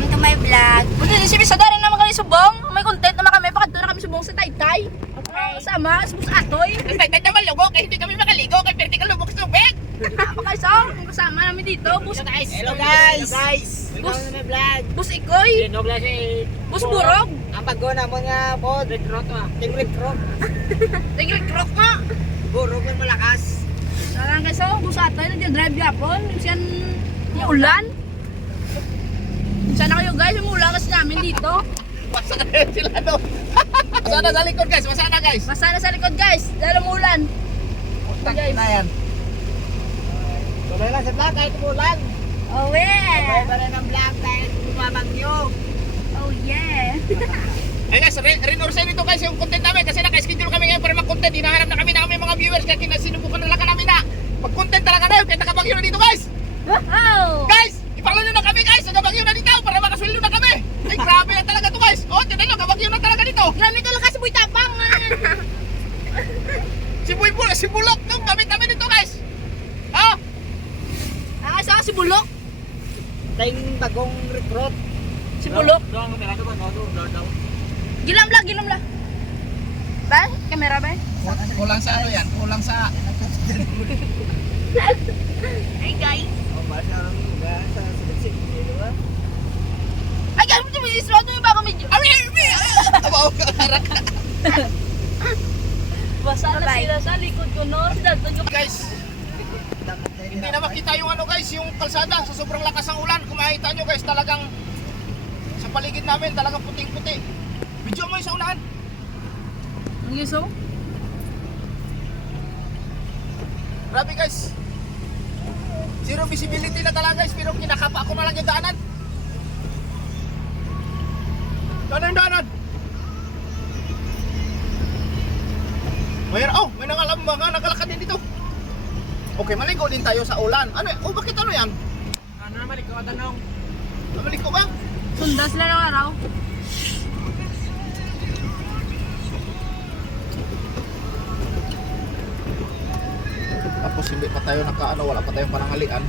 Welcome to my vlog. Buti si Bisa rin naman kami subong. May content naman kami. Pakadto na kami subong sa Taytay. Kasama, subong sa Atoy. Taytay naman lugok, hindi kami makaligo kay perti ka lubok sa tubig. Pakasong, kasama namin dito. Bus Hello guys. Hello guys. Welcome to my vlog. Bus Ikoy. Sino klase? Bus Burog. Ang pagkuna mo nga po, recruit mo. Ting recruit. Tingin krok nga. Burog ng malakas. Sarang kaso, bus Atoy. Nagdadrive yapon. Siyan yung ulan. Sana kayo guys, yung ulan kasi namin dito. Masana sila doon. Masana sa likod guys, masana guys. Masana sa likod guys. Dahil umulan. Guys. Na yan. Tuloy lang sa vlog kahit umulan. Oh yeah. Tuloy pa rin ang vlog dahil bumabagyo. Oh yeah. Ay guys, rinorsen ito guys yung content namin kasi naka-schedule kami ngayon para mag-content. Hinahanap na kami mga viewers kaya kinasinubukan talaga namin na mag-content talaga ngayon kaya nakabagyo na dito guys. Wow. Guys, ipaklo na kami guys, nagabagyo na dito para makasweldo na kami. Ay grabe na talaga to guys. Oh, tinan nyo, nagabagyo na talaga dito. Grabe talaga si Boy Tapang. Si Bulok nung gamit namin dito guys. Ah, Asa si Bulok? Ting bagong recruit. Si Bulok. Doon, meron ko doon. Gilam lang. Ba? Kamera ba? kulang sa ano yan, kulang sa Hey guys. Oh, basta sa siksik dito ba? Ay guys, mo yung islo yung bago medyo. Abaw ka harak. Basa na sila sa likod ko no. Si Dalton yung Guys, hindi na makita yung ano guys, yung kalsada sa sobrang lakas ng ulan. Kung makita nyo guys, talagang sa paligid namin talagang puting-puti. Video mo yung sa unahan. Ang gusto? Grabe guys. Zero visibility na talaga guys, pero kinakapa ko na lang yung daanan. Ano yung daanan? May nangalam mga nagalakad din dito. Okay, maligo din tayo sa ulan. Ano? Oh, bakit ano yan? Ano naman ikaw tanong? Maligo ba? Sunda sila ng araw. Tapos hindi pa tayo wala pa tayong pananghalian.